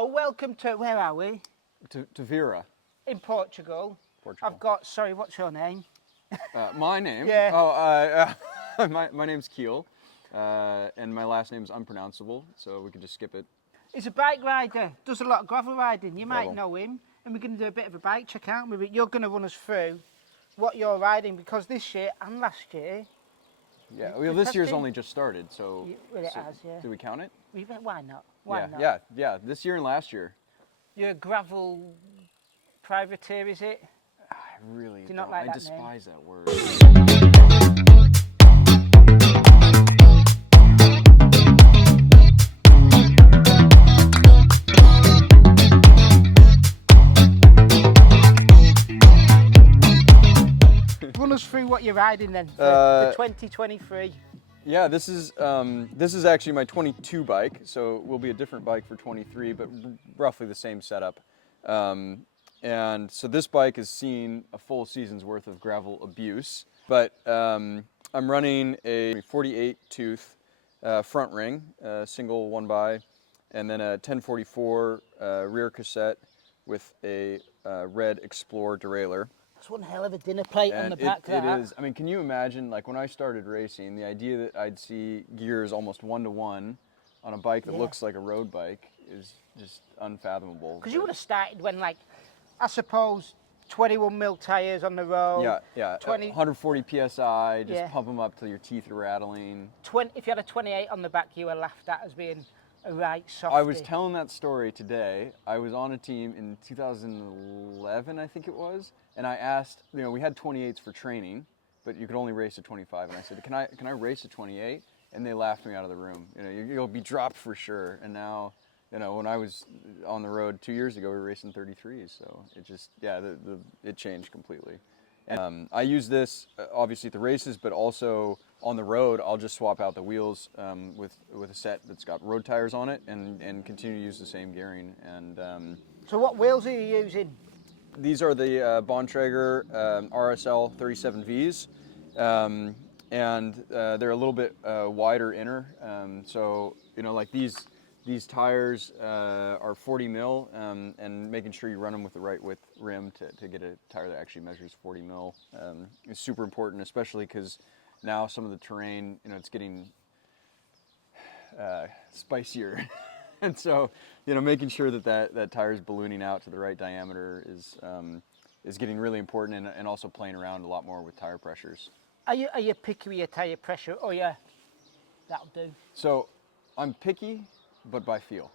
So, welcome to, where are we? To Vera. In Portugal. Portugal. I've got, sorry, what's your name? My name? Yeah. Oh, my name's Kiel, and my last name's unpronounceable, so we can just skip it. He's a bike rider, does a lot of gravel riding. You Gravel. might know him, and we're going to do a bit of a bike check out. You're going to run us through what you're riding, because this year and last year... Yeah, well, this year's only just started, so... Well, it has, yeah. Do we count it? Why not? Why not? Yeah, this year and last year. You're a gravel privateer, is it? I really Do you not like I that despise name? that word. Run us through what you're riding then for the 2023. Yeah, this is actually my 22 bike, so it will be a different bike for 23, but roughly the same setup. And so this bike has seen a full season's worth of gravel abuse, but I'm running a 48 tooth front ring, single 1x, and then a 1044 rear cassette with a red Explorer derailleur. That's one hell of a dinner plate on the back it is. I mean, can you imagine, like when I started racing, the idea that I'd see gears almost 1-to-1 on a bike that looks like a road bike is just unfathomable. Because you would have started when, like, I suppose 21 mil tyres on the road. Yeah, 140 psi, just pump them up till your teeth are rattling. If you had a 28 on the back, you were laughed at as being a right softie. I was telling that story today. I was on a team in 2011, I think it was, and I asked, you know, we had 28s for training, but you could only race a 25, and I said, can I race a 28? And they laughed me out of the room. You know, you'll be dropped for sure. And now, you know, when I was on the road 2 years ago, we were racing 33s, so it just, it changed completely. And I use this obviously at the races, but also on the road. I'll just swap out the wheels with a set that's got road tires on it, and continue to use the same gearing. And so what wheels are you using? These are the Bontrager RSL 37Vs, and they're a little bit wider inner. So you know, like these tires are 40 mil, and making sure you run them with the right width rim to get a tire that actually measures 40 mil is super important, especially because now some of the terrain, you know, it's getting spicier. And so, you know, making sure that tire is ballooning out to the right diameter is getting really important, and also playing around a lot more with tire pressures. Are you picky with your tire pressure? Oh yeah, that'll do. So I'm picky, but by feel.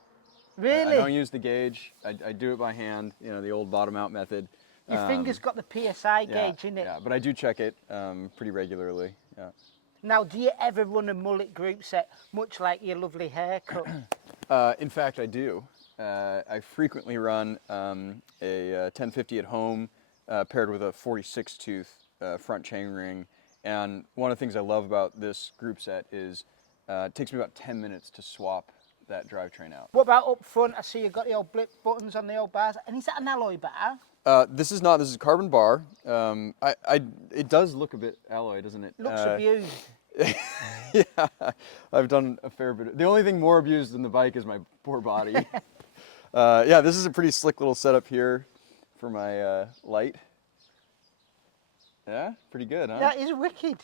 Really? I don't use the gauge. I do it by hand. You know, the old bottom out method. Your finger's got the PSI gauge in it. Yeah, but I do check it pretty regularly. Yeah. Now, do you ever run a mullet group set, much like your lovely haircut? In fact, I do. I frequently run a 1050 at home paired with a 46 tooth front chainring. And one of the things I love about this group set is it takes me about 10 minutes to swap that drivetrain out. What about up front? I see you've got the old blip buttons on the old bars. And is that an alloy bar? This is not. This is carbon bar. It does look a bit alloy, doesn't it? Looks abused. Yeah, I've done a fair bit. The only thing more abused than the bike is my poor body. Yeah, this is a pretty slick little setup here for my light. Yeah, pretty good, huh? That is wicked.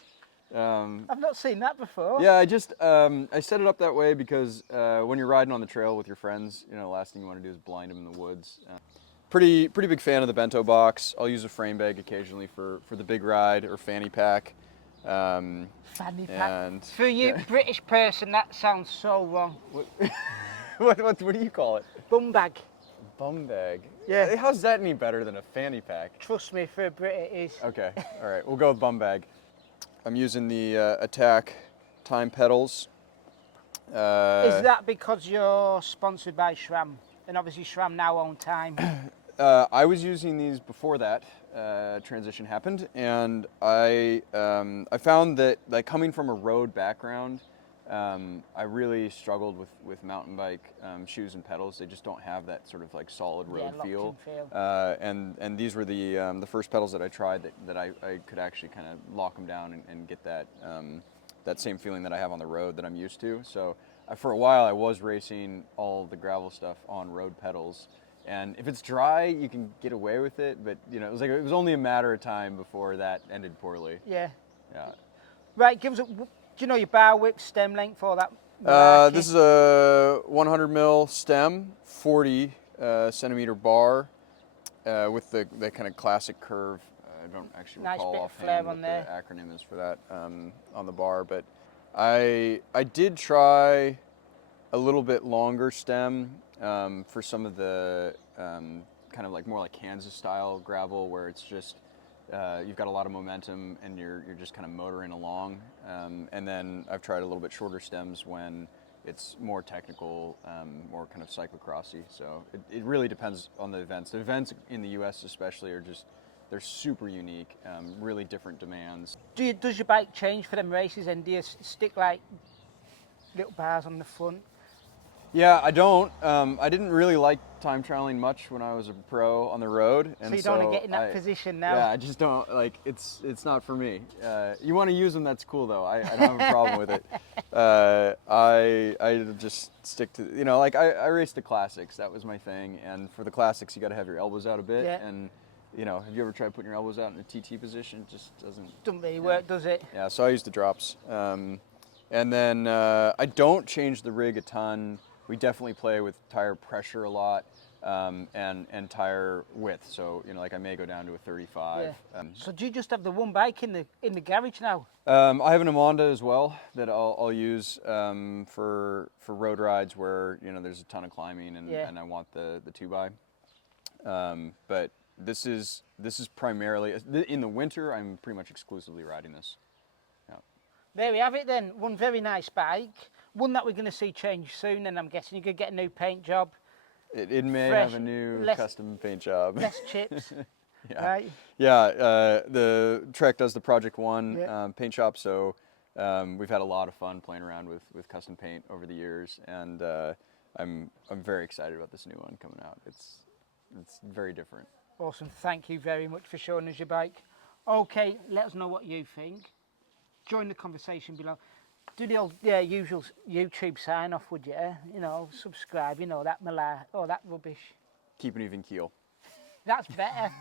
I've not seen that before. Yeah, I set it up that way because when you're riding on the trail with your friends, you know, the last thing you want to do is blind them in the woods. Pretty big fan of the bento box. I'll use a frame bag occasionally for the big ride or fanny pack. Fanny pack. For you, British person, that sounds so wrong. What do you call it? Bum bag. Bum bag? Yeah. How's that any better than a fanny pack? Trust me, for a Brit it is. Okay, all right, we'll go with bum bag. I'm using the Attack Time pedals. Is that because you're sponsored by SRAM? And obviously SRAM now own Time. I was using these before that transition happened, and I found that, like, coming from a road background, I really struggled with mountain bike shoes and pedals. They just don't have that sort of like solid road feel. And these were the first pedals that I tried that I could actually kind of lock them down and get that that same feeling that I have on the road that I'm used to. So for a while I was racing all the gravel stuff on road pedals, and if it's dry you can get away with it, but you know, it was only a matter of time before that ended poorly. Yeah. Yeah. Right, give us do you know your bar width, stem length, all that? malarkey? This is a 100 mil stem, 40 centimeter bar, with the kind of classic curve. I don't actually Nice recall bit of offhand flair what on the there. acronym is for that on the bar, but I did try a little bit longer stem for some of the kind of like more like Kansas style gravel, where it's just you've got a lot of momentum and you're just kind of motoring along. And then I've tried a little bit shorter stems when it's more technical, more kind of cyclocrossy. So it really depends on the events. The events in the U.S. especially are just, they're super unique, really different demands. Does your bike change for them races, and do you stick like little bars on the front? Yeah, I don't. I didn't really like time trialing much when I was a pro on the road, and So you don't want to get in that position now? Yeah, I just don't like. It's not for me. You want to use them, that's cool though. I don't have a problem with it. I just stick to, you know, like I raced the classics. That was my thing, and for the classics you got to have your elbows out a bit. Yeah. And you know, have you ever tried putting your elbows out in a TT position? It just Doesn't really work, does it? Yeah, so I use the drops. And then I don't change the rig a ton. We definitely play with tire pressure a lot, and tire width. So, you know, like I may go down to a 35. Yeah. So do you just have the one bike in the garage now? I have an Amonda as well that I'll use for road rides where, you know, there's a ton of climbing and, Yeah. and I want the 2x. But this is primarily, in the winter, I'm pretty much exclusively riding this. There we have it then. One very nice bike. One that we're going to see change soon, and I'm guessing you could get a new paint job. It may Fresh, have a new less- custom paint job. Less chips. Yeah. Right? Yeah, the Trek does the Project One Yeah. paint shop, so we've had a lot of fun playing around with custom paint over the years, and I'm very excited about this new one coming out. It's very different. Awesome. Thank you very much for showing us your bike. Okay, let us know what you think. Join the conversation below. Do the old usual YouTube sign off, would you? You know, subscribe, you know, that that rubbish. Keep it even, Kiel. That's better.